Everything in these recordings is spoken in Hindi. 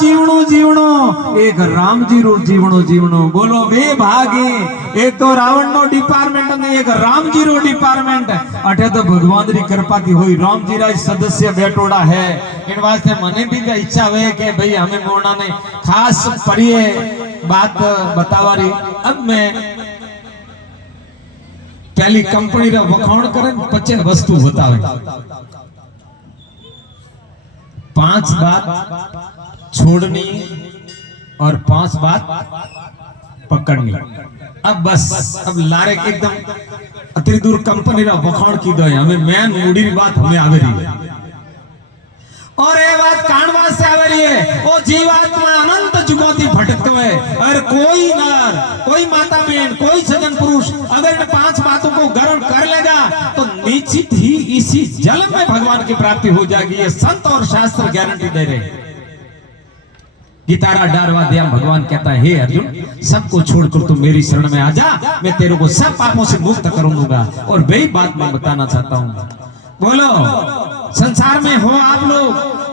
जीवणो जीवणो एक रामजी रो जीवणो जीवणो बोलो बे भागे एक तो रावण नो डिपार्टमेंट ने एक रामजी रो डिपार्टमेंट अठे तो भगवान री कृपा थी होई रामजी रा सदस्य बैठोड़ा है इन वास्ते मने भी इच्छा है कि भाई हमें मोना ने खास परिये बात बतावारी अब मैं पहली कंपनी रा वखाण करे पचे वस्तु बतावे 5 बात छोड़नी और 5 बात पकड़नी। अब बस अब लारे एकदम अति दूर कंपनी रा वखाण की दो हमें मेन मूडी बात हमें आवे रही है और ये बात कानवा से आवे रही है वो जीवात्मा अनंत जुगों भटकते है और कोई नर कोई माता बहन कोई सज्जन पुरुष अगर इन 5 बातों को ग्रहण कर लेगा तो निश्चित ही इसी जन्म में भगवान की प्राप्ति हो जाएगी। ये संत और शास्त्र गारंटी दे रहे हैं। गीतारा डारवाद्याम भगवान कहता है हे अर्जुन सबको छोड़कर तू मेरी शरण में आ जा मैं तेरे को सब पापों से मुक्त कर दूंगा। और वही बात मैं बताना चाहता हूँ बोलो संसार में हो आप लोग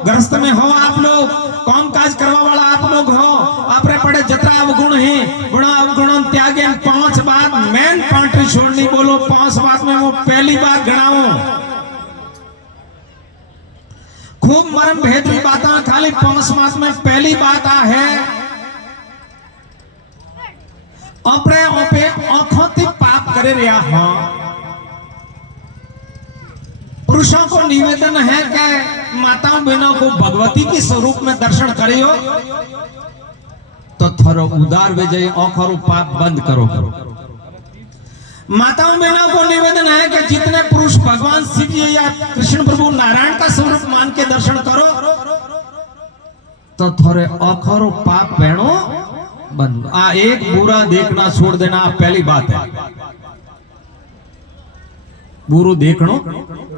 गृहस्थ में हो आप लोग काम काज करवा वाला आप लोग हो आपरे पड़े जतरा अवगुण है गुण अवगुण त्यागे 5 बात मेन पांटरी छोड़नी बोलो 5 बात में वो पहली बात गणाओ खूब मरम भेदरी बातें खाली 5 बात में पहली बात आ है अपने ओपे आंखों थी पाप करे रहा हो पुरुषों को निवेदन है कि माताओं बहनों को भगवती के स्वरूप में दर्शन करियो तो थोड़ा उदार विजय आंखों पाप बंद करो। माताओं बहनों को निवेदन है कि जितने पुरुष भगवान शिव जी या कृष्ण प्रभु नारायण का स्वरूप मान के दर्शन करो तो थोड़े आंखों पाप बहनों बंद। एक बुरा देखना छोड़ देना पहली बात है बुरो देखनो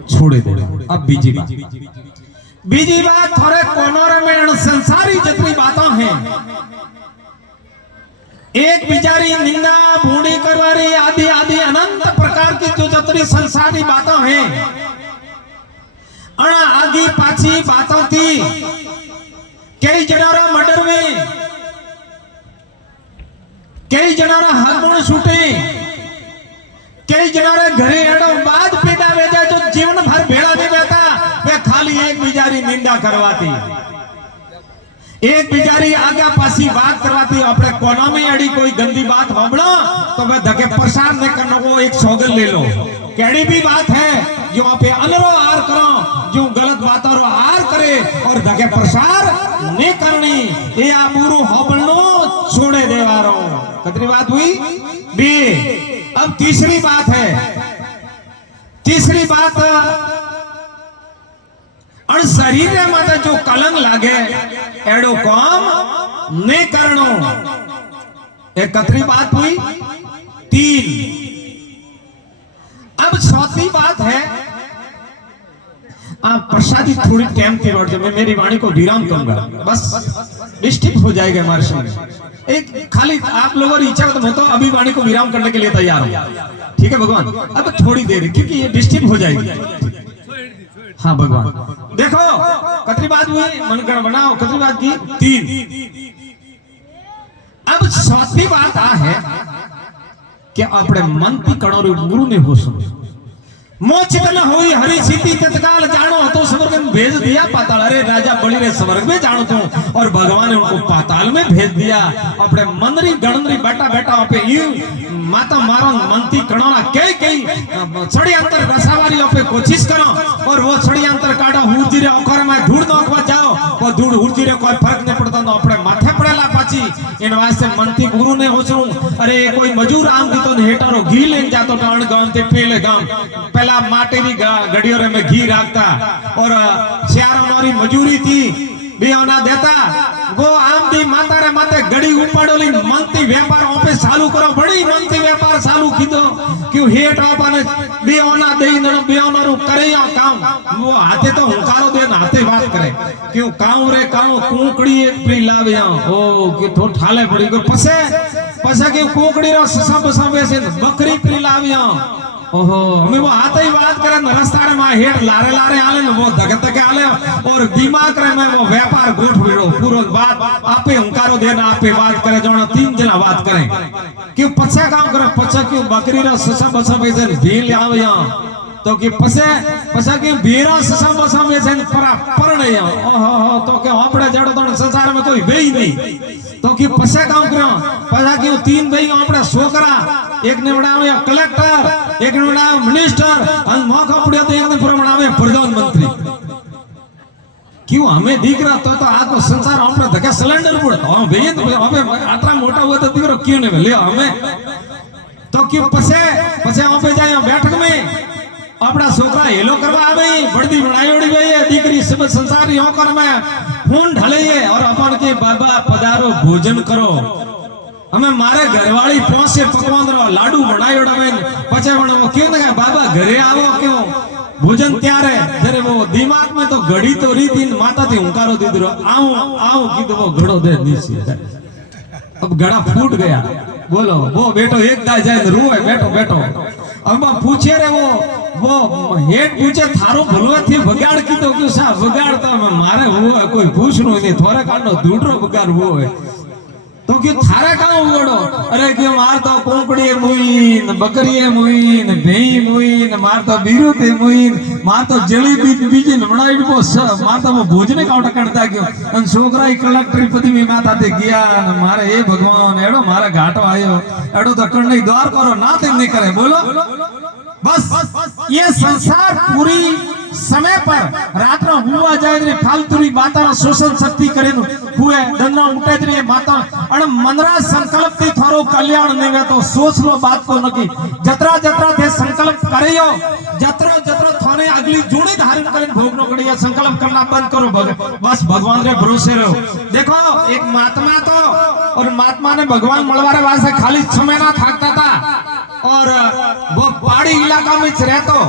छोड़े देना। अब बीजी बात थोड़े कोनोरे में संसारी जितनी बातें हैं एक बिचारी निंदा बूढ़ी करवारी आदि आदि अनंत प्रकार की जो जितनी संसारी बातें हैं अना आगे पाछी बातों थी कई जनारा मर्डर में कई जनारा हार्मोन शूटे कई जनारे घरे एड़ो बाद पेटा वेजा जो जीवन भर भेड़ा नहीं बैठा वे खाली एक बिचारी निंदा करवाती एक बिचारी आगे पासी बात करवाती अपने कोना में अड़ी कोई गंदी बात होबड़ो तो वे धके प्रसार नहीं करने को एक सौगंध ले लो केड़ी भी बात है जो आप अनरो आर करो जो गलत बातों रो आर करे और धके प्रसार नहीं करनी ये आबूरू होबड़नो छोड़े देवारो कितनी बात हुई बी। अब तीसरी बात है तीसरी बात और शरीर में जो कलंक लागे एडो काम नहीं करनो एक कतरी बात हुई 3। अब चौथी बात है प्रसादी थोड़ी टाइम की बात मैं मेरी वाणी को विराम करूंगा बस डिस्टर्ब हो जाएगा हमारे सामने एक खाली आप लोगों की इच्छा तो मैं तो अभी वाणी को विराम करने के लिए तैयार हूं ठीक है भगवान अब थोड़ी देर क्योंकि ये डिस्टर्ब हो जाएगी। हाँ भगवान देखो कतरी बात हुई मनगण बनाओ कतरी बात की 3। अब चौथी बात आ है कि अपने मन की कणोरी गुरु ने हो सुनो मोचित न हुई हरि सीती तत्काल जानो तो स्वर्ग में भेज दिया पाताल अरे राजा बलि रे स्वर्ग में जानो तो और भगवान ने उनको पाताल में भेज दिया अपने मनरी गणनरी बैठा बैठा पे यू माता मारो मनती कणोना कई कई छड़ी अंतर रसावारी पे कोशिश करो और वो छड़ी अंतर काटो हुरजी रे ओखर में धूड़ नोखवा जाओ वो धूड़ हुरजी रे कोई फर्क नहीं पड़ता तो अपने माथे पड़ेला पाची इन वास्ते मनती गुरु ने हो अरे कोई मजूर आम दी तो हेटारो घी लेन जातो तो अण गांव ते पेले गांव पहला माटे की गड़ियों में घी रखता और श्यारों नौरी मजूरी थी बियाना देता वो आम दी माता रे माते गड़ी उपाड़ोली मनती व्यापार पे चालू करो बड़ी मनती व्यापार चालू कीधो क्यों हेट आपने बियाना देई न बियाना रो करे या काम वो हाथे तो हुंकारो दे न हाथे बात करे क्यों काऊ रे काऊ कुकड़ी प्री लाव्या ओ कि थो ठाले पड़ी को पसे के कुकड़ी रो सब सब ऐसे बकरी प्री लाव्या ओहो हमें वो आते ही बात करे न रस्ता रे मां हेठ लारे लारे आले न वो धके धके आले और दिमाग रे में वो व्यापार गोठ वीड़ो पूरो बात आपे हुंकारो देना आपे बात करे जोना तीन जना बात करे क्यों पछा काम करे पछा क्यों बकरी रा ससा बसा बेसे भील ले आवे यहां तो कि पछा के बेरा ससा बसा बेसे परा परणे ओहो तो के आपड़े जड़ो तो संसार में कोई वेई नहीं तो कि पछा काम करो पछा के तीन भाई आपड़ा छोकरा एक ने बनावे कलेक्टर एक ने बनावे मिनिस्टर और मौका पड़ियो तो एक ने पूरा बनावे प्रधानमंत्री क्यों हमें दिख रहा तो आको संसार आपने धक्का सिलेंडर पड़ हम भैया तो हमें आटला मोटा हुआ तो दिख रहा क्यों नहीं ले हमें तो क्यों पछे वहां पे जाए बैठक में अपना छोकरा हेलो करवा आवे बड़ी बनाई उड़ी गई है दीकरी सब संसार यो कर में फोन ढले और अपन के बाबा पधारो भोजन करो हमें मारे घरवाली पहुंचे पकवान रो लाडू बनाई उड़ावे पछे वो क्यों ना बाबा घरे आवो क्यों भोजन तैयार है जरे वो दिमाग में तो घड़ी तो रीति माता थी हुंकारो दीदरो आओ आओ कीधो वो घड़ो दे नीचे अब घड़ा फूट गया बोलो वो बेटो एक दाई जाए रोए बैठो बैठो अब पूछे रे वो हेड पूछे थारो भलवा थी बगाड़ की तो क्यों सा बगाड़ता मैं मारे वो है कोई पूछनो नहीं थोड़ा कानो दूडरो बगाड़ वो है तो क्यों थारा कहां उगड़ो अरे क्यों मार तो कोंकड़ी है मुईन बकरी है मुईन भेई मुईन मार तो बीरू थे मुईन मार तो जली बीजी बनाई वो सब मार तो वो भोजने का टकड़ता क्यों अन छोकरा ही कलेक्टर पति में माता ते गया न मारे हे भगवान एड़ो मारे घाटो आयो एड़ो तो कण्णे द्वार करो ना ते नहीं करे बोलो बस ये संसार पूरी समय पर रात रा हुआ जाए रे फालतूरी बाता रा शोषण शक्ति करे हुए दन्ना उठे रे माता अण मनरा संकल्प थी थारो कल्याण नेवे तो सोच लो बात को नकी जतरा जतरा थे संकल्प करियो जतरा जतरा थाने अगली जोड़ी धारण करें भोगनो कड़िया संकल्प करना बंद करो बस भगवान रे भरोसे रहो देखो एक महात्मा तो और महात्मा ने भगवान मळवारे वास्ते खाली 6 महीना थाकता था और वो पहाड़ी इलाका में रहतो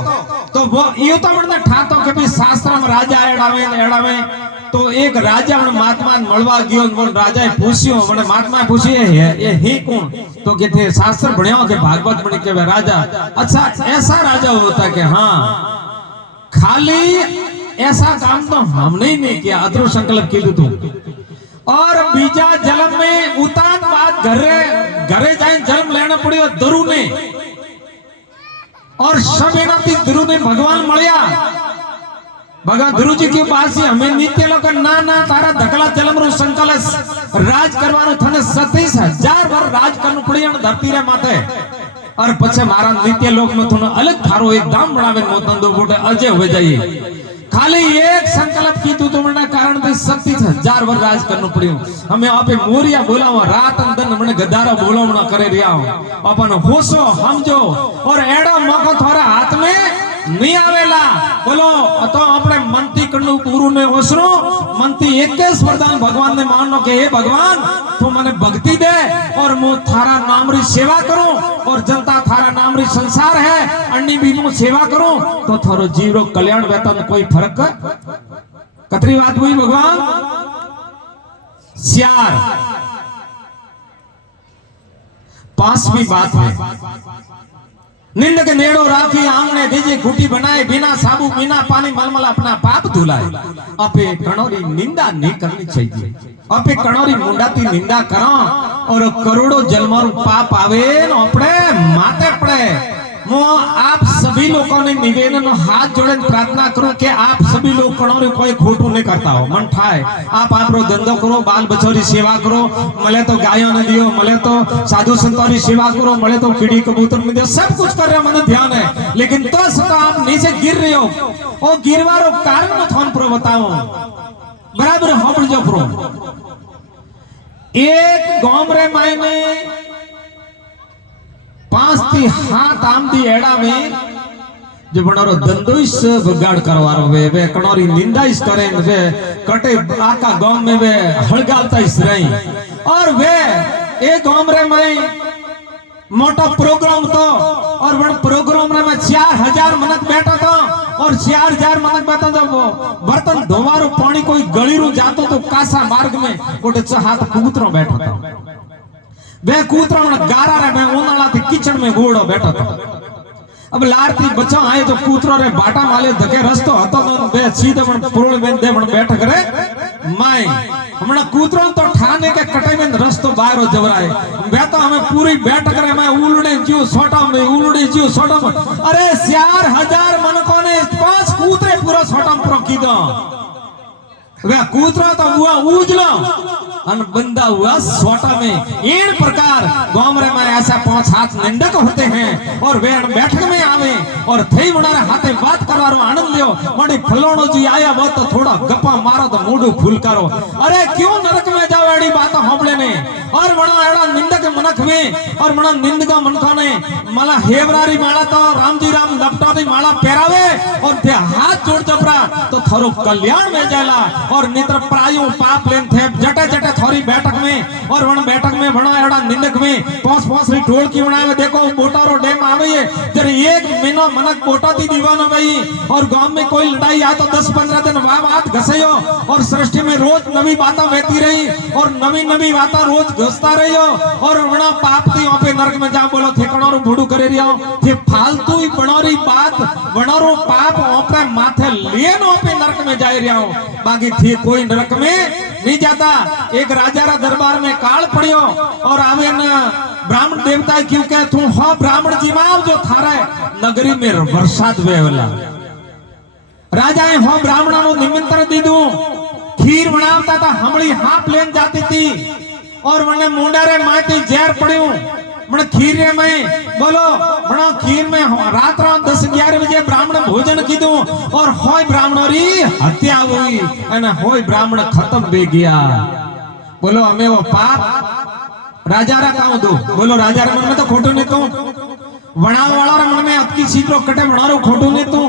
तो वो यो तो मने ठातो के भी शास्त्र में राजा एड़ावे तो एक राजा मन महात्मा मळवा गयो मन राजाए पूछ्यो मने महात्मा पूछिए ये ही कौन तो कहते शास्त्र भण्यो के भागवत बने के राजा अच्छा ऐसा राजा होता कि हां खाली ऐसा काम तो हमने ही नहीं किया अतरो संकल्प कीधु तू और बीजा जन्म में उतान बात घरे जाए जन्म लेना पड़ियो दरु ने और सब एनाती दरु ने भगवान मळ्या भगवान गुरु जी के पास ही हमें नित्य लोग ना ना तारा धकला जन्म रो संकल्प राज करवानो थने 27,000 बार राज करनु पड़ी धरती रे माथे और पछे मारा नित्य लोक में थोनो अलग थारो एक दाम बनावे मोतंदो बूटे अजय हो जाइए खाली एक संकल्प कीधु तो मने कारण ते 37,000 वर राज करनो पड़ियो हमें आपे मोरिया बोलावा रात दिन मने गदारा बोलावना करे रिया अपन होसो समझो और एडो मौको थारा हाथ में नहीं आवेला बोलो तो अपने मनती कन्नु गुरु ने ओसरो मनती 21 वरदान भगवान ने मानो के हे भगवान तू मने भक्ति दे और मु थारा नाम री सेवा करूं और जनता थारा नाम री संसार है अन्नी भी मु सेवा करूं तो थारो जीव रो कल्याण वेतन कोई फर्क कतरी बात हुई भगवान श्यार 5वीं बात है निंद के नेड़ो राखी आंगने दीजिए घुटी बनाए बिना साबु बिना पानी मलमल अपना पाप धुलाए अपे कणोरी निंदा नहीं करनी चाहिए अपे कणोरी मुंडाती निंदा करो और करोड़ों जन्मों पाप आवे न अपने माथे पड़े मो आप सभी लोगों ने निवेदन हाथ जोड़े प्रार्थना करो कि आप सभी लोग कणोरी कोई खोटू नहीं करता हो मन ठाए आप आपरो धंधो करो बाल बच्चों की सेवा करो मले तो गायों ने दियो मले तो साधु संतों की सेवा करो मले तो कीड़ी कबूतर में दियो सब कुछ कर रहे मन ध्यान है लेकिन तो सता आप नीचे गिर रहे हो और गिरवारो कारण में थोन प्रो बताओ बराबर हम जो प्रो एक गांव रे मायने 5 थी हाथ आमदी एड़ा में जो बनारो धंधोइस बगाड़ करवारो वे कणोरी निंदाइस करे वे कटे आका गांव में वे हड़गालता इस रही और वे एक गांव रे में मोटा प्रोग्राम तो और वो प्रोग्राम में 4000 मनक बैठा था और 4000 मनक बैठा था वो बर्तन धोवारो पानी कोई गली रू जातो तो कासा मार्ग में कोटे हाथ कबूतरों बैठा था वे कूतरा गारा रे मैं उनाला थी किचन में गोड़ो बैठा था अब लारती बच्चा आए तो कूतरो रे बाटा माले धके रस्तो हतो न बे सीधे पण पुरोळ बेन दे पण बैठ करे माई हमणा कूतरो तो ठाने के कटे में रस्तो बाहरो जवराए बे तो हमें पूरी बैठ करे मैं उलड़े जीव सोटा में उलड़ी जीव सोटा में अरे 4000 मनको ने 5 कूतरे पूरा सोटा में प्रोकी दो वे कूतरा तो हुआ उजलो अन बंदा हुआ सोटा में इन प्रकार गामरे में ऐसा 5 हाथ निंदक होते हैं और वे बैठक में आवे और थई बनारे हाथे बात करवारो आनंद लियो मोड़ी फलोणो जी आया वो तो थोड़ा गप्पा मारो तो मूडू फूल करो अरे क्यों नरक में जाओ एड़ी बात होबले ने और बड़ा एड़ा निंदक मनख में और बड़ा निंदका मनखा ने मला हेवरारी माला तो रामजी राम लपटारी माला पहरावे और ते हाथ जोड़ जबरा तो थारो कल्याण में जाला और नित्र प्रायो पाप लेन थे जटे जटे थोड़ी बैठक में और वन बैठक में बना एड़ा निंदक में पोस री टोल की बनावे देखो बोटारो डैम आवे जरे एक महीना मनक बोटाती दीवानो भाई और गांव में कोई लड़ाई आए तो 10-15 दिन बात घसयो और सृष्टि में रोज नवी बातें बहती रही और नवी बातें रोज घसता रहियो और वना पाप थी वहां पे नरक में जा बोलो ठेकणोरो बूढ़ू करे रियो ये फालतू ही बनोरी बात बनोरो पाप वहां पे माथे लेन वहां पे नरक में जाए रियो बाकी थी कोई नरक में नहीं जाता एक राजा रा दरबार में काल पड़ियो और आवे न ब्राह्मण देवता क्यों कह तू हो ब्राह्मण जी माव जो थारे नगरी में बरसात वेला राजा हो ब्राह्मणों नो निमंत्रण दीदू खीर बनावता था हमड़ी हाफ लेन जाती थी और मने मुंडारे माटी जहर पड़ियो मन खीर में बोलो बड़ा खीर में रात 10-11 बजे ब्राह्मण भोजन कीधु और होय ब्राह्मणोरी हत्या हुई अने होय ब्राह्मण खत्म बे गया बोलो हमें वो पाप राजा रा काऊ दो बोलो राजा रे मन में तो खोटो ने तो वणा वाला रे मन में अतकी सीधो कटे वणारो खोटो ने तो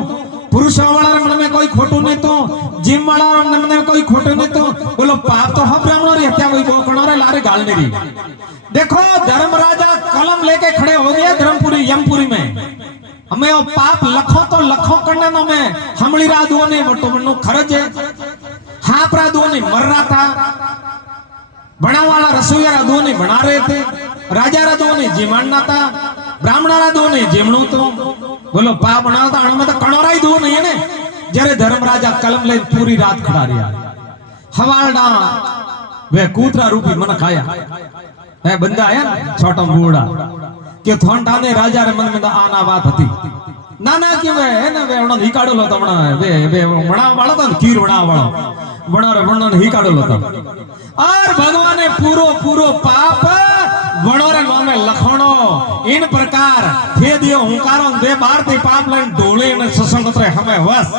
पुरुष वाला रे मन में कोई खोटो ने तो जिम वाला रे मन में कोई खोटो ने तो बोलो पाप तो हो ब्राह्मणोरी हत्या हुई वो कणोरे लारे गाल ने री देखो धर्मराजा कलम लेके खड़े हो गए धर्मपुरी यमपुरी में हमें वो पाप लखों तो लखों करने नो में हमली राधुओं ने वटो बनो खरज है हाप राधुओं ने मर रहा था बना वाला रसोईया राधुओं ने बना रहे थे राजा राधुओं ने जिमानना था ब्राह्मण राधुओं ने जिमणो तो बोलो पाप बना था अण में तो कणोरा ही दो नहीं है ने जरे धर्मराजा कलम ले पूरी रात खड़ा रहा हवालडा वे कूतरा रूपी मन खाया है बंदा आया छोटा बूढ़ा के थोंटा ने राजा रे मन में तो आना बात थी नाना क्यों है ना वे उन ही काढो लो तमणा वे बणा वाला तो खीर बणा वाला बणा रे बणन ही काढो लो तो और भगवान ने पूरो पाप बणो रे नो में लखणो इन प्रकार थे दियो हुंकारो दे बार ते पाप लाइन ढोले ने ससंगत रे हमें वस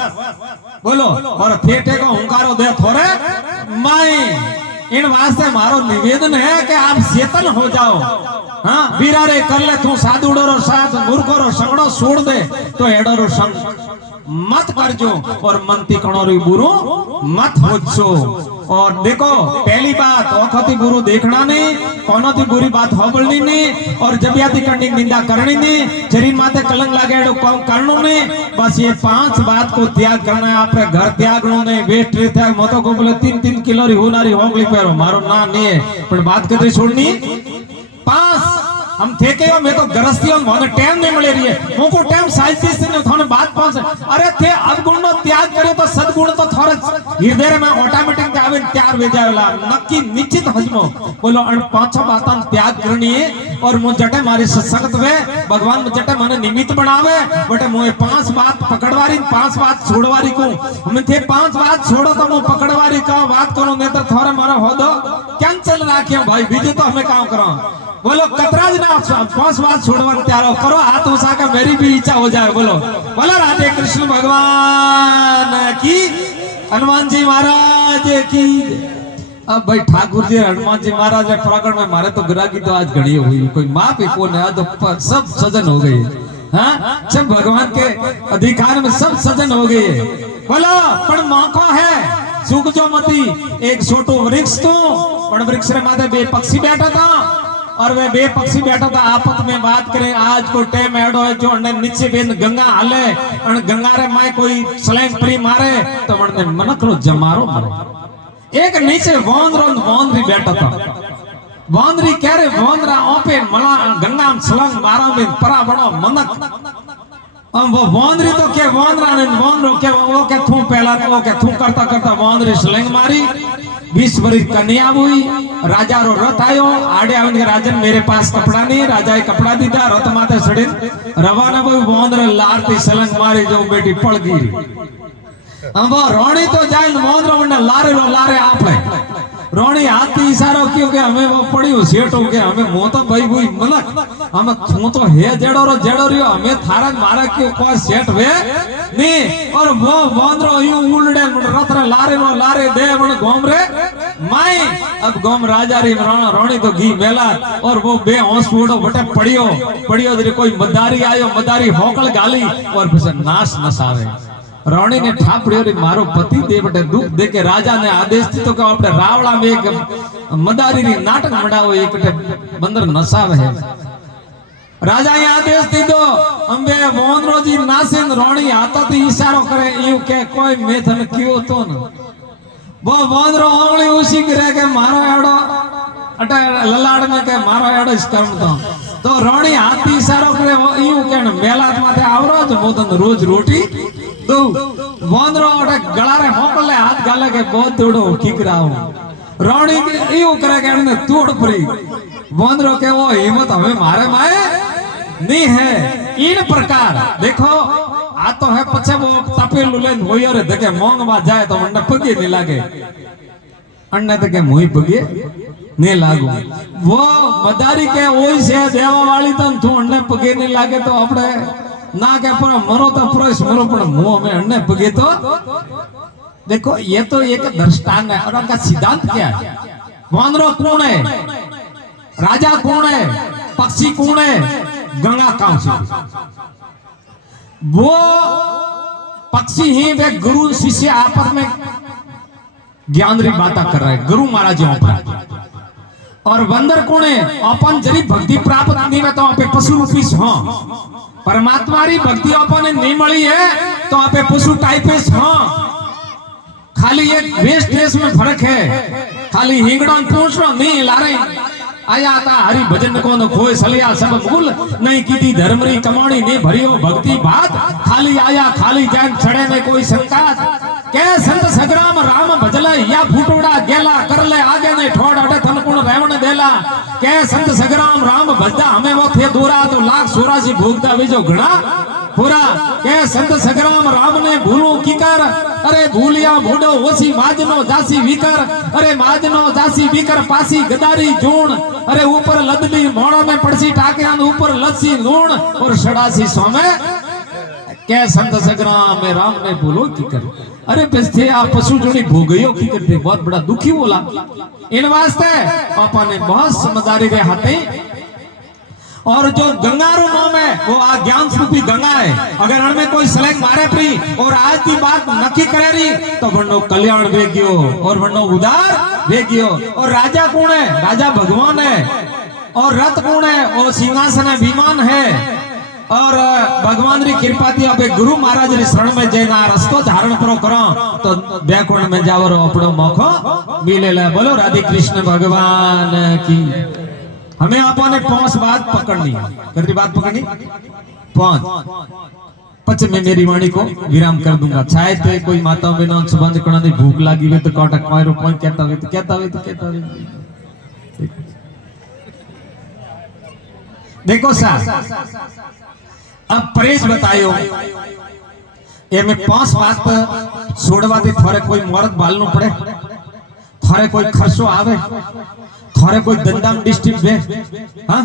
बोलो और थे टे को हुंकारो दे थोरे माई इन वास्ते मारो निवेदन है कि आप चेतन हो जाओ हाँ वीरा रे कर ले तू साधुड़ो रो साथ मूर्खो रो संगड़ो छोड़ दे तो एडो रो संग मत करजो और मनती कणो री बुरो मत होजो और देखो पहली बात ओखती बुरु देखना नहीं कोनो थी बुरी बात होबलनी नहीं और जबियाती करनी निंदा करनी नहीं शरीर माथे कलंक लागे एडो काम करनो नहीं बस ये 5 बात को त्याग करना है आपरे घर त्यागनो नहीं वेस्ट रे था मतो को बोले 3-3 किलो री होनारी होंगली पेरो मारो ना नहीं पण बात कतरी छोड़नी 5 हम थे के मैं तो गरस्तियों मोने टाइम नहीं मिले रही है मोको टाइम साइज से ने थाने बात पहुंच अरे थे अवगुण नो त्याग करे तो सद्गुण तो थोड़े हृदय में ऑटोमेटिक आवे तैयार हो जावेला नक्की निश्चित हजमो बोलो अन 5 बातन त्याग करनी है और मु जटे मारी सत्संगत वे भगवान मु जटे मने निमित्त बनावे बटे मोए 5 बात पकड़वारी 5 बात छोड़वारी को हम थे 5 बात छोड़ो तो मु पकड़वारी का बात करो ने तो थोड़े मारा हो दो कैंसिल राखियो भाई बीजू तो हमें काम करो बोलो कतराज ना 5 बात छोड़वा तैयार करो हाथ उठा के मेरी भी इच्छा हो जाए बोलो बोलो राधे कृष्ण भगवान की हनुमान जी महाराज की अब भाई ठाकुर जी हनुमान जी महाराज प्रकरण में मारे तो गिराकी तो आज घड़ी हुई कोई माँ पे कौन है तो सब सजन हो गए हाँ सब भगवान के अधिकार में सब सजन हो गए बोलो पर मौका है सुख जो मती एक छोटो वृक्ष तो पण वृक्ष रे माथे बे पक्षी बैठा था और वे बे पक्षी बैठा था आपस में बात करे आज को टाइम एडो है जो नीचे बेन गंगा हाले और गंगा रे माय कोई स्लैंग परी मारे तो वने मनकरो जमारो मारे एक नीचे वांदरी बैठा था वांदरी कह रे वांदरा ओपे मला गंगा में स्लैंग मारा में परा बड़ो मनक अब वो वोंदरी तो के वोंदरा ने वोंदरो के वो के थू पहला तो वो के थू करता करता वोंदरी स्लिंग मारी 20 वर्ष कन्या हुई राजा रो रथ आयो आड़े आवन के राजन मेरे पास कपड़ा नहीं राजा कपड़ा दीधा रथ माथे चढ़े रवाना भाई वोंदरे लारती स्लिंग मारी जो बेटी पड़ गिरी अब वो रोणी तो जाए वोंदरो वने लारे आपले रोणी हाथ इशारो कियो के हमें वो पड़ी सेठ हो के हमें मो तो भाई हुई मलक हम थू तो हे जेड़ो रियो हमें थारा मारा क्यों कोई सेठ वे नहीं और वो वोंदरो यूं उलड़े रथ लारे दे मन गोम रे माई अब गोम राजा री रोणी तो घी मेला और वो बे होंस फूडो बटे पड़ियो जरे कोई मदारी आयो मदारी होकल गाली और फिर नाश नसावे रोणी ने ठापड़ियो रे मारो पति दे बटे दुख दे के राजा ने आदेश थी तो के अपने रावड़ा में एक मदारी री नाटक मडाओ एक बंदर नसावे है राजा ये आदेश थी तो अंबे वोंदरो जी नासिन रोणी आता तो इशारो करे यूं के कोई मेथन कियो तो न वो वोंदरो ओंगली उसी करे के मारो एड़ो अटे ललाड़ में के मारो एड़ो इस कर्म तो रोणी हाथ इशारो करे यूं के मेलात माथे आवरो जो मोदन रोज रोटी दो वोंदरो अटे गळारे होकले हाथ गाले के बहुत तोड़ो ठीक राव रोणी यूं करे के ने तोड़ परी वोंदरो के वो हिम्मत हमें मारे माए नहीं है इन प्रकार देखो आ तो है पछे वो तपेलू लेन होयो रे देखे मोंगवा जाए तो मने पगे नहीं लागे अन्ने तके मुई पगे नहीं लागू वो मदारी के ओई से देवा वाली तन तू अन्ने पगे नहीं लागे तो अपने ना के पर मरो तो पुरुष मरो पर मुंह में अन्ने पगे तो देखो ये तो एक दृष्टांत है और उनका सिद्धांत क्या है वोंदरो कौन है राजा कौन है पक्षी कौन है गंगा कौन सी वो पक्षी ही वे गुरु शिष्य आपस में ज्ञान री बात कर रहे हैं गुरु महाराज पर और बंदर कौन है अपन जरी भक्ति प्राप्त नहीं में तो आपे पशु रूपी हो परमात्मा री भक्ति अपन नहीं मिली है तो आपे पशु टाइपिस हो खाली एक वेश ड्रेस में फर्क है खाली हिंगड़ों पूछो नहीं लारे आया था हरि भजन को न खोए सलिया सब भूल नहीं कीती धर्म री कमाणी ने भरियो भक्ति बात खाली आया खाली जैन छड़े में कोई संकात के संत सग्राम राम भजला या फूटोड़ा गेला कर ले आगे ने ठोड़ अडे थनकुण रेवण देला के संत सग्राम राम भजदा हमें वो थे दूरा तो लाख 84 भोगता वे जो घड़ा पूरा के संत सग्राम राम ने भूलो की कर अरे भूलिया भूडो ओसी माजनो जासी विकर अरे माजनो जासी विकर पासी गदारी जोण अरे ऊपर लदली मोड़ा में पड़सी टाके ऊपर लस्सी लूण और 86 सोमे के संत सग्राम में राम ने भूलो की कर अरे पिछे आप पशु जोड़ी भोगयो की करते बहुत बड़ा दुखी बोला इन वास्ते पापा ने बहुत समझदारी रे हाथे और जो गंगारू नाम है वो आ ज्ञान स्वरूपी गंगा है अगर हमें कोई सलेंग मारे पड़ी और आज की बात नक्की करे रही तो बन्नो कल्याण वेगियो और बन्नो उदार वेगियो और राजा कौन है राजा भगवान है और रथ कौन है वो सिंहासन है विमान है और भगवान री कृपा थी आप गुरु महाराज री शरण में जैना रस्तो धारण करो करो तो बैकुंठ में जावरो अपनो मौको मिलेला बोलो राधे कृष्ण भगवान की हमें आपने 5 बात पकड़नी कितनी बात पकड़नी 5 पच में मेरी वाणी को विराम कर दूंगा चाहे तो कोई माता बहनों सुबह कणा दी भूख लगी हुई तो काटक मारो पॉइंट कहता हुए देखो साहब अब परेश बतायो ये में 5 बात छोड़वाती थोड़े कोई मर्द बालनो पड़े थोड़े कोई खर्चो आवे थोड़े कोई दंदाम डिस्ट्रिक्ट में हाँ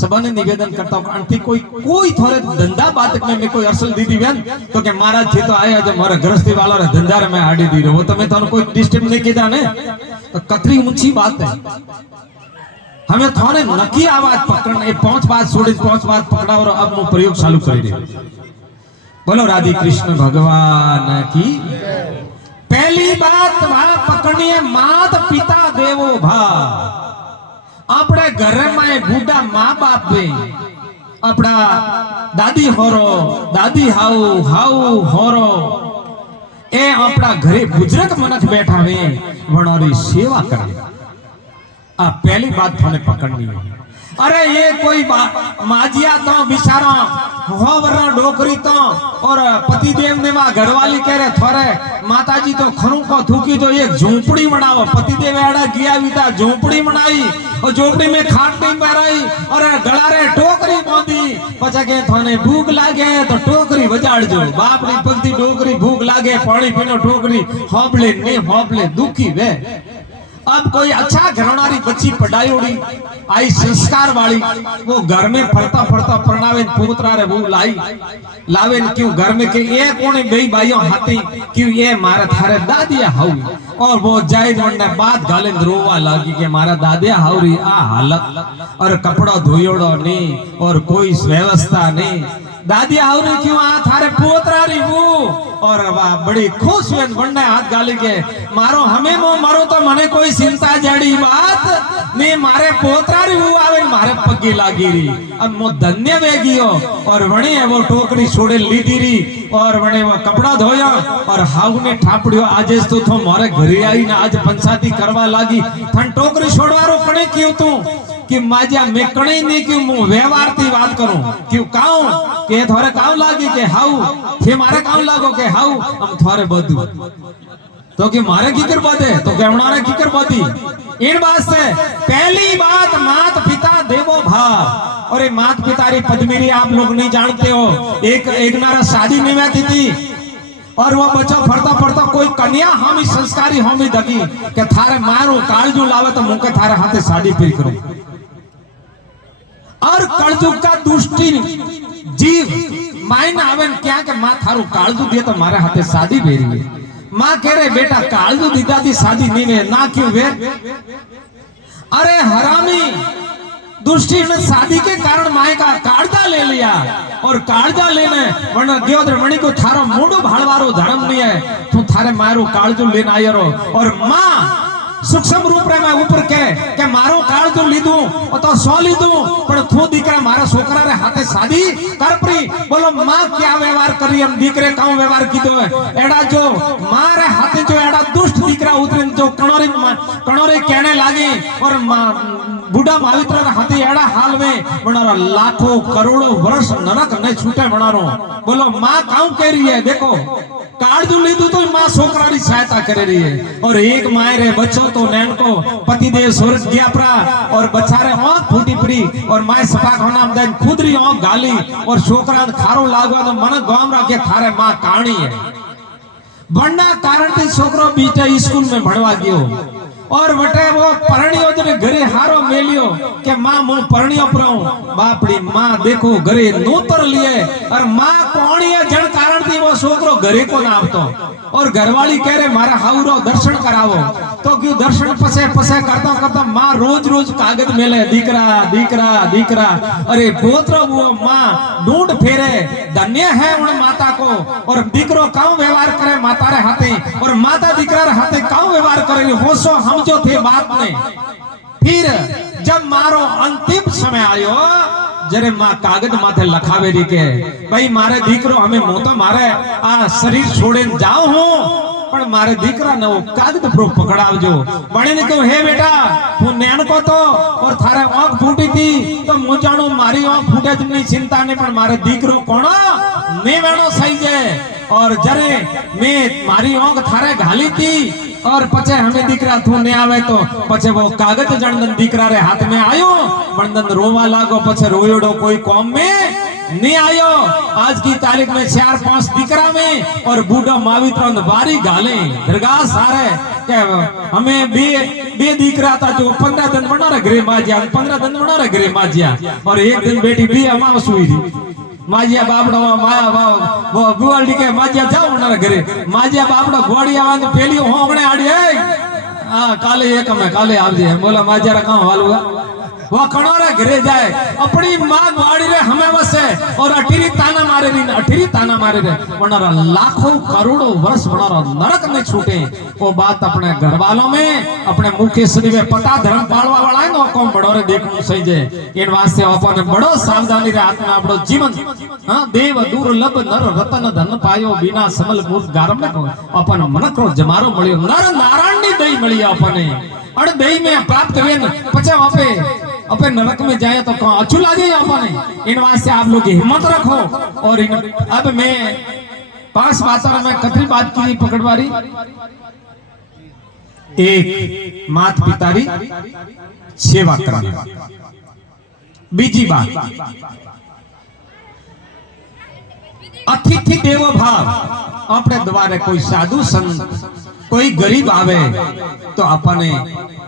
सबने निवेदन करता हूँ अंति कोई थोड़े धंधा बात में कोई असल दीदी बहन तो के महाराज थे तो आया जब मारा गृहस्थी वाला रे धंधा रे मैं आड़ी दी रहे वो तो मैं तो कोई डिस्ट्रिक्ट नहीं किया ने तो कतरी ऊंची बात है हमें थोड़े नकी आवाज पकड़ना ये 5 बात छोड़ी 5 बात पकड़ा और अब वो प्रयोग चालू कर रहे बोलो राधे कृष्ण भगवान की पहली बात वहां पकड़नी है मात पिता देवो भा अपने घर में बूढ़ा माँ बाप भी अपना दादी होरो दादी हाउ हाउ होरो ए अपना घरे बुजुर्ग मनक बैठा है वनारी सेवा करे आ पहली बात थाने पकड़नी है अरे ये कोई माजिया तो बिचारा हो वरना डोकरी तो और पति देव ने मां घरवाली कह रहे थोरे माताजी तो खरू को थूकी तो एक झोपड़ी बनाओ। पति देव एड़ा गया भी था झोपड़ी बनाई और झोपड़ी में खाट नहीं पहराई और गला रे टोकरी बांधी पछा के थाने भूख लागे तो टोकरी बजाड़ जो बाप री पगती टोकरी भूख लागे पानी पीनो टोकरी होबले ने होबले दुखी वे। अब कोई अच्छा घरनारी बच्ची पढ़ाई उड़ी आई संस्कार वाली वो घर में फरता फरता परणावे पोतरा रे वो लाई लावे क्यों घर में के ये कोने बेई भाइयों हाथी क्यों ये मारा थारे दादिया हाउ और वो जायद वंडे बात गाले रोवा लागी के मारा दादिया हाउरी आ हालत और कपड़ा धोयोड़ो नहीं और कोई व्यवस्था नहीं दादिया हाउरी क्यों आ थारे पोतरा री वो और वाह बड़ी खुश हुए वंडे हाथ गाली के मारो हमें मो मारो तो मने कोई चिंता जड़ी बात ने मारे पोतरा री वो आवे मारे पगी लागी री अब मो धन्य वेगियो और वणे वो टोकरी छोड़े लीधी री और वणे वो कपड़ा धोया और हाउ ने ठापड़ियो आज तो थो मारे घरे आई ना आज पंचायती करवा लागी थन टोकरी छोड़वारो कणे क्यों तू कि माजिया मैं कणे नहीं क्यों मु व्यवहार थी बात करूं क्यों काऊ के थोरे काऊ लागी के हाउ थे मारे काऊ लागो के हाउ हम थोरे बदू तो कि मारे की कर बदे तो के हमारे की कर बदी इन बात से पहली बात मात पिता देवो भाव। और ये मात पिता री पद्मिनी आप लोग नहीं जानते हो एक नारा शादी नहीं हुई थी और वो बच्चा फरता फरता कोई कन्या हम संस्कारी हम दगी के थारे मारो कालजू लावे तो मुके थारे हाथे शादी फिर करो। और कलजुग का दुष्टि जीव मायने आवेन क्या के मां थारू कालजू दिए तो मारे हाथे शादी भेरी है। मां कह रहे बेटा कालजू दीदा थी शादी नहीं वे ना क्यों वे अरे हरामी दुष्टि ने शादी के कारण माए का काढ़ा ले लिया और काढ़ा लेने वरना देवद्र मणि को थारो मुंडो भाड़वारो धर्म नहीं है तू थारे मारो काढ़ो लेना आयो और मां सूक्ष्म रूप रे मैं ऊपर के मारो काढ़ो लीधू तो सो लीधू पण थू दीकरा मारा छोकरा रे हाथे शादी कर परी बोलो मां क्या व्यवहार करी हम दीकरे काऊ व्यवहार कीधो एड़ा जो मां रे हाथे जो एड़ा दुष्ट दीकरा उतरे जो कणोरे कहने लागे और बूढ़ा मावित्र हाथी एड़ा हाल में बनारो लाखों करोड़ों वर्ष नरक ने छूटे बनारो बोलो मां काऊ कह रही है देखो काढ़ू लीधु तो मां छोकरा री सहायता करे रही है और एक माए रे बच्चो तो नैन को पति देव स्वर्ग गया परा और बचारे आंख फूटी पड़ी और माए सपा को नाम देन खुद री आंख गाली और छोकरा खारो लागवा तो मन गाम रखे थारे मां कहानी है बनना कारण थी छोकरो बीटे स्कूल में भणवा गयो और वटे वो परणियो जने घरे हारो मेलियो के मां मु परणियो पराऊ बापड़ी मां देखो घरे नूतर लिए और मां कोणी जन कारण थी वो छोकरो घरे को ना आवतो और घरवाली कह रहे मारा हाउरो दर्शन करावो तो क्यों दर्शन पसे पसे करता करता मां रोज रोज कागज मेले दीकरा दीकरा दीकरा अरे पोत्र वो मां ढूंढ फेरे धन्य है उन माता को और दीकरो काऊ व्यवहार करे माता रे हाथे और माता दीकरा रे हाथे काऊ व्यवहार करे होशो हम जो थे बात में। फिर जब मारो अंतिम समय आयो जरे मां कागज माथे लखावे री के भाई मारे दीकरो हमें मोतो मारे आ शरीर छोड़े जाओ हूं पण मारे दीकरा ने वो कागज पर पकड़ावजो बणे ने कहो हे बेटा तू नैन को तो और थारे आंख फूटी थी तो मु जानो मारी आंख फूटे तुमने चिंता नहीं पण मारे दीकरो कोणो ने वेणो सही जे और जरे मैं मारी आंख थारे घाली थी और पचे हमें दीकरा थू ने आवे तो पचे वो कागज जणदन दीकरा रे हाथ में आयो बणदन रोवा लागो पचे रोयोडो कोई कौम में नहीं आयो। आज की तारीख में 4-5 दीकरा में और बूढ़ा मावित्र बारी गाले दरगाह सारे के हमें बे दीकरा था जो 15 दिन बना रहे गृह माजिया 15 दिन बना रहे गृह माजिया और एक दिन बेटी भी अमावस हुई थी माजिया बापड़ो माया वो बुआड़ी के माजिया जाओ ना घरे माजिया बापड़ो घोड़ी आवाज पेली होंगणे आड़ी है हां काले एक में काले आवजे बोला माजिया रा कहां वालुआ वो कणोरे घरे जाए अपनी मां घोड़ी रे हमें वसे और अठीरी ताना मारे रे वनारा लाखों करोड़ों वर्ष वनारा नरक में छूटे वो बात अपने घर वालों में अपने मुख्य सदी में पता धर्म पालवा वाला है नो कौन बड़ो रे देखनु सही जे इन वास्ते अपन बड़ो सावधानी रे आत्मा आपड़ो जीवन हां देव दुर्लभ नर रतन धन पायो बिना समल मूर्त गारम में अपन मन को जमारो मळ्यो नर नारायण नी दई मळी अपने अण दई में प्राप्त वेन पछा आपे अपने नरक में जाए तो कौन अच्छू लगे अपने। इन वास्ते आप लोग हिम्मत रखो। और अब मैं 5 बातों में कतरी बात की पकड़वारी। एक, मात पिता री सेवा करना। बीजी बात, अतिथि देवो भाव। अपने द्वारे कोई साधु संत कोई गरीब आवे तो अपने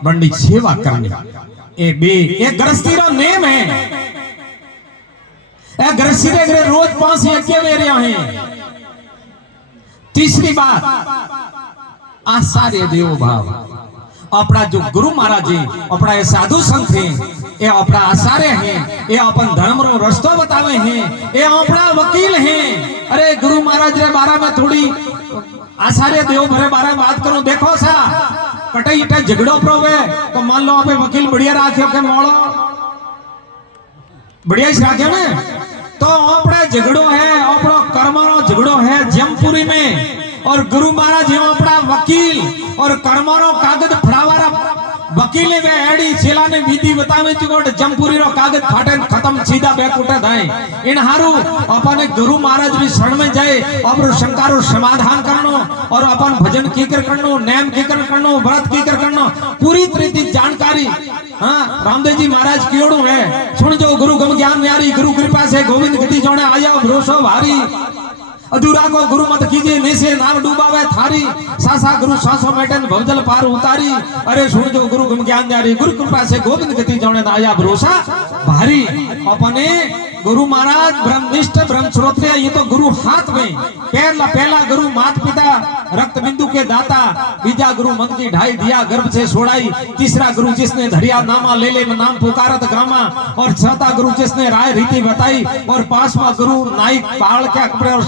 बड़ी सेवा करनी। ए बे ये गृहस्थी रो नेम है। ए गृहस्थी रे रोज 5 यज्ञ वेरिया हैं। तीसरी बात, आचार्य देवो भाव। अपना जो गुरु महाराज जी अपना ये साधु संत हैं, ये अपना आचार्य हैं, ये अपन धर्म रो रास्ता बतावे हैं, ये अपना वकील हैं। अरे गुरु महाराज रे बारे में थोड़ी आचार्य देव भरे बारे में बात करूं। देखो सा कटे इटे झगड़ो प्रोवे तो मान लो आपे वकील बढ़िया राख्यो के मोड़ो बढ़िया ही राख्यो ने तो अपने झगड़ो है, अपनो कर्मनो झगड़ो है जमपुरी में। और गुरु महाराज जी अपना वकील और कर्मनो कागज फड़ावारा वकील वे एडी छेला ने विधि बतावे चिकोट जमपुरी रो कागज फाटे खत्म सीधा बेकुटे थाय। इन हारू अपने गुरु महाराज री शरण में जाए और शंका रो समाधान करनो और अपन भजन कीकर करनो, नेम कीकर करनो, व्रत कीकर करनो, पूरी तरीके जानकारी। हाँ, रामदेव जी महाराज कियोड़ू है सुन जो गुरु गम ज्ञान न्यारी, गुरु कृपा से गोविंद गति जोड़े आया भरोसो भारी। अधूरा को गुरु मत कीजिए निसे नाम डूबावे थारी, सासा गुरु सांसों मेटन भवजल पार उतारी। अरे सुन जो गुरु गम ज्ञान न्यारी, गुरु कृपा से गोविंद गति जोड़े आया भरोसा भारी। अपने गुरु महाराज ब्रह्मनिष्ठ ब्रह्म श्रोत्रिय, ये तो गुरु हाथ में। पहला गुरु माता पिता रक्त बिंदु के दाता, बीजा गुरु मन की ढाई दिया गर्भ से छोड़ाई, तीसरा गुरु जिसने धरिया नामा ले ले नाम पुकारत गामा, और चौथा गुरु जिसने राय रीति बताई, और 5वां गुरु नाइक पाल के अकबरे, और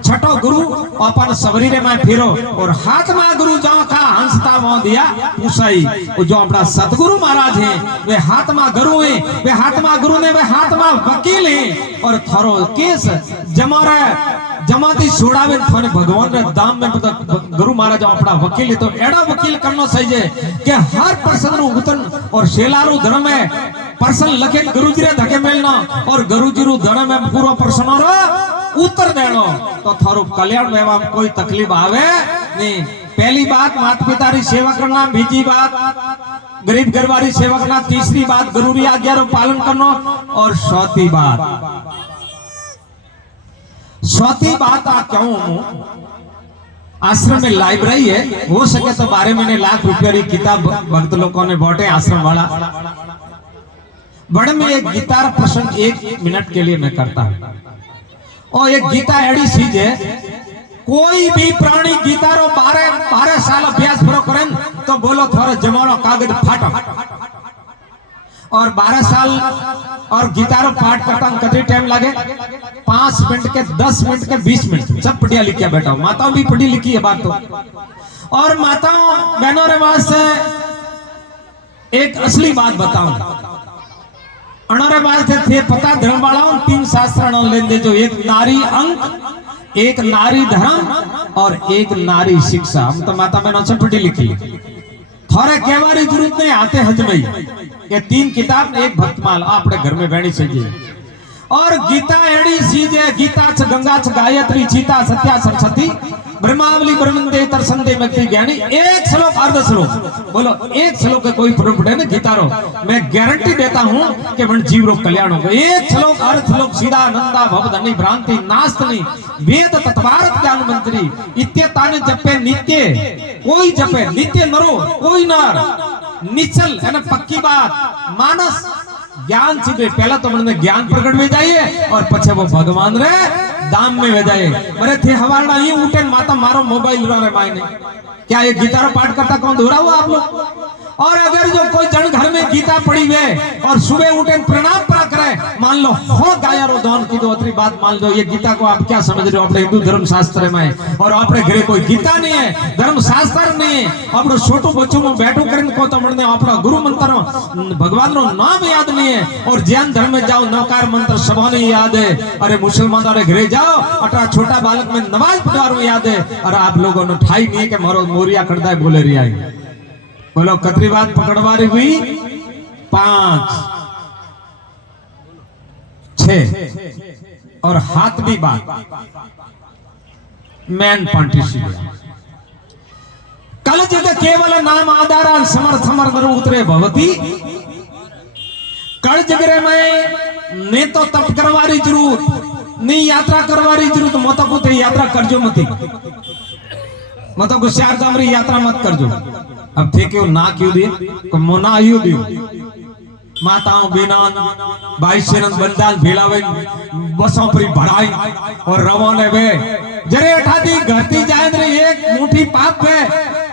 6ठो गुरु अपन सबरीरे में फिरो, और हाथ में गुरु जो का हंसता वो दिया उसाई। जो अपना सतगुरु महाराज हैं वे हाथ में गुरु हैं, वे हाथ में गुरु ने वे हाथ में वकील हैं। और थारो केस जमारा जमाती छोड़ावे थाने भगवान रे दाम में गुरु महाराज अपना वकील है। तो एड़ा वकील करना सही है कि हर पर्सन रो उतन और शेलारू धर्म में पर्सन लखे गुरुजी रे धके मेलना, और गुरुजी रो धर्म में पूरा पर्सन रो उत्तर देनो तो थारो कल्याण में कोई तकलीफ आवे नहीं। पहली बात माता पिता री सेवा करना, बीजी बात गरीब गरबारी सेवा करना, तीसरी बात गुरु री आज्ञा रो पालन करना, और चौथी बात आ कहूं आश्रम में लाइब्रेरी है, हो सके तो 12 महीने लाख रुपया री किताब भक्त लोगों ने बांटे आश्रम वाला। बड़े में एक गीता प्रसंग 1 मिनट के लिए मैं करता हूं। और एक गीता एडी चीज है, कोई भी प्राणी गीता रो 12 साल अभ्यास करो करें तो बोलो थोड़ा जमानो कागज फाटो। और 12 साल और गीता रो पाठ करता हूं कितनी टाइम लगे? 5 मिनट के, 10 मिनट के, 20 मिनट। सब पढ़िया लिखिया बैठा, माताओं भी पढ़ी लिखी है बात तो। और माताओं बहनों रे वास्ते एक असली बात बताऊं, अनोरे वास्ते थे पता धर्म वालाओं 3 शास्त्र लेंदे, जो एक नारी अंक, एक नारी धर्म और एक नारी शिक्षा। हम तो माता बहनों से पढ़ी लिखी, थोड़े कहवारी जरूरत नहीं, आते हजमई। ये 3 किताब एक भक्तमाल आपने घर में बैठी चाहिए। और गीता एडी चीज है, गीता छ गंगा छ गायत्री चीता सत्या सरस्वती ब्रह्मावली ब्रह्मंदे तरसंदे मक्ति ज्ञानी। एक श्लोक अर्ध श्लोक बोलो, एक श्लोक का कोई प्रॉब्लम है ना गीता रो, मैं गारंटी देता हूं कि मन जीव रो कल्याण होगा। एक श्लोक अर्ध श्लोक सीधा नंदा भवधनी भ्रांति नास्तनी वेद तत्वार्थ ज्ञान मंत्री इत्यताने जपे नित्य, कोई जपे नित्य नरो कोई नर निचल है ना, पक्की बात। मानस ज्ञान सीधे पहला तो मन में ज्ञान प्रकट में जाइए, और पछे वो भगवान रे दाम में वे जाए। अरे थे हवाला ही उठे माता मारो मोबाइल रे मायने, क्या ये गीता पाठ करता कौन दोहरा हुआ आप लोग? और अगर जो कोई जन घर में गीता पढ़ी हुए और सुबह उठे प्रणाम पड़ा करे, मान लो हो गाया रो दान की, तो अतरी बात मान लो। ये गीता को आप क्या समझ रहे हो? अपने हिंदू धर्म शास्त्र में, और अपने घरे कोई गीता नहीं है, धर्म शास्त्र नहीं है। अपने छोटू बच्चों में बैठो करें को तो मन अपना गुरु मंत्र भगवान रो नाम याद नहीं है। और जैन धर्म में जाओ नौकार मंत्र सबने याद है। अरे मुसलमान वाले घरे जाओ अटा छोटा बालक में नमाज पढ़वारो याद है। और आप लोगों ने ठाई नहीं के मारो मोरिया करदा है बोले रिया। बोलो कतरी बात पकड़वा रही हुई? 5। 6 और हाथ भी बात मैन पांटिसी कल जग केवल नाम आधारा समर्थ समर्थ उतरे भवती कल जगरे में ने तो तप करवारी जरूरत नहीं यात्रा करवारी जरूरत मत को ते यात्रा करजो मती मत को चार धामरी यात्रा मत करजो अब थे क्यों ना क्यों दिए को मोना आयु दियो माताओं बेनान भाई सेनन बंदान भेलावे बसों पर भराई और रवाने वे जरे अठाती घरती जाए रे एक मुट्ठी पाप है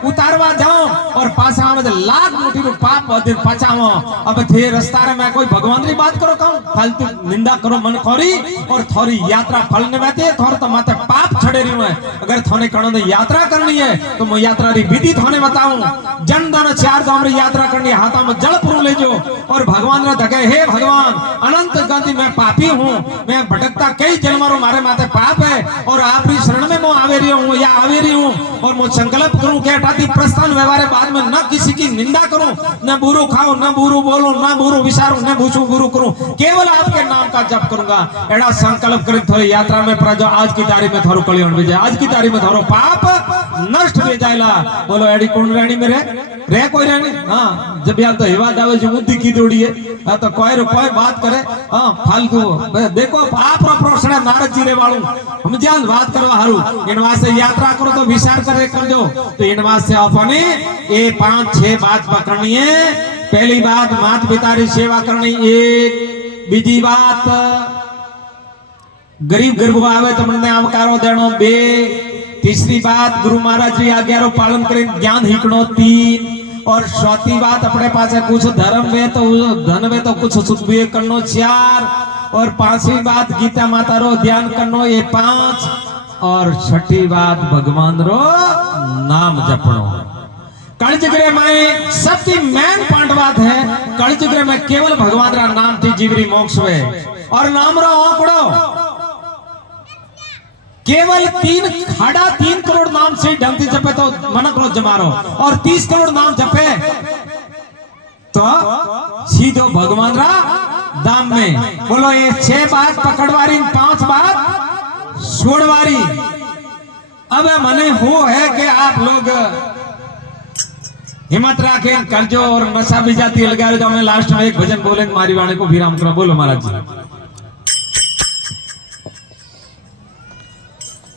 उतारवा जाओ और पासा में लाख मुट्ठी रो पाप दिन पचाओ अब थे रास्ता रे मैं कोई भगवान री बात करो कहूं फालतू निंदा करो मन खोरी और थोड़ी यात्रा फल ने बैठे थोर तो माथे पाप छड़े रही है अगर थोने कणो ने यात्रा करनी है तो मैं यात्रा री विधि थोने बताऊं जन धन चार धाम री यात्रा करनी हाथा में जल पुरु ले जो और भगवान रा धके हे भगवान अनंत गति मैं पापी हूं मैं भटकता कई जन्मों मारे माथे पाप है और आपरी शरण में मैं आवे रही हूं या आवे रही हूं और मैं संकल्प करूं कि अटाती प्रस्थान व्यवहार बाद में न किसी की निंदा करूं न बुरो खाऊं न बुरो बोलूं न बुरो विचारूं न भूसू बुरो करूं केवल आपके नाम का जप करूंगा एड़ा संकल्प कर थोड़ी यात्रा में प्रजो आज की तारीख में थारो कल्याण हो जाए आज की तारीख में थारो पाप नष्ट हो जाएला बोलो एड़ी कौन रानी में रे कोई रानी हां जब यार तो हिवा दावे जो बुद्धि की दौड़ी है हां तो कोई बात करे हां फालतू देखो आप रो प्रश्न नारद जी रे वालू हम जान बात करवा हारू इन वास्ते यात्रा करो तो विचार करे करजो तो इन वास्ते अपने ये 5-6 बात पकड़नी है पहली बात माता पिता री सेवा करनी एक बीजी बात गरीब गर्भ आवे तो मने आवकारो देनो 2 तीसरी बात गुरु महाराज री आज्ञा रो पालन करे ज्ञान हिकणो 3 और चौथी बात अपने पास कुछ धर्म में तो धन में तो कुछ सुखबी करनो 4 और 5वीं बात गीता माता रो ध्यान करनो ये 5 और 6ठी बात भगवान रो नाम जपनो कलजुगरे में सबकी मेन पॉइंट बात है कलजुगरे में केवल भगवान रा नाम थी जीवरी मोक्ष वे और नाम रो आंकड़ो केवल 3 करोड़ नाम से ढंग जपे तो मनक रो जमारो और 30 करोड़ नाम जपे तो सीधो भगवान रा दाम में बोलो ये 6 बात पकड़वारी 5 बात छोड़वारी अब मने हो है कि आप लोग हिम्मत रखे करजो और नशा भी जाती लगा रहे तो हमें लास्ट में एक भजन बोले मारी वाणी को विराम करो बोलो महाराज जी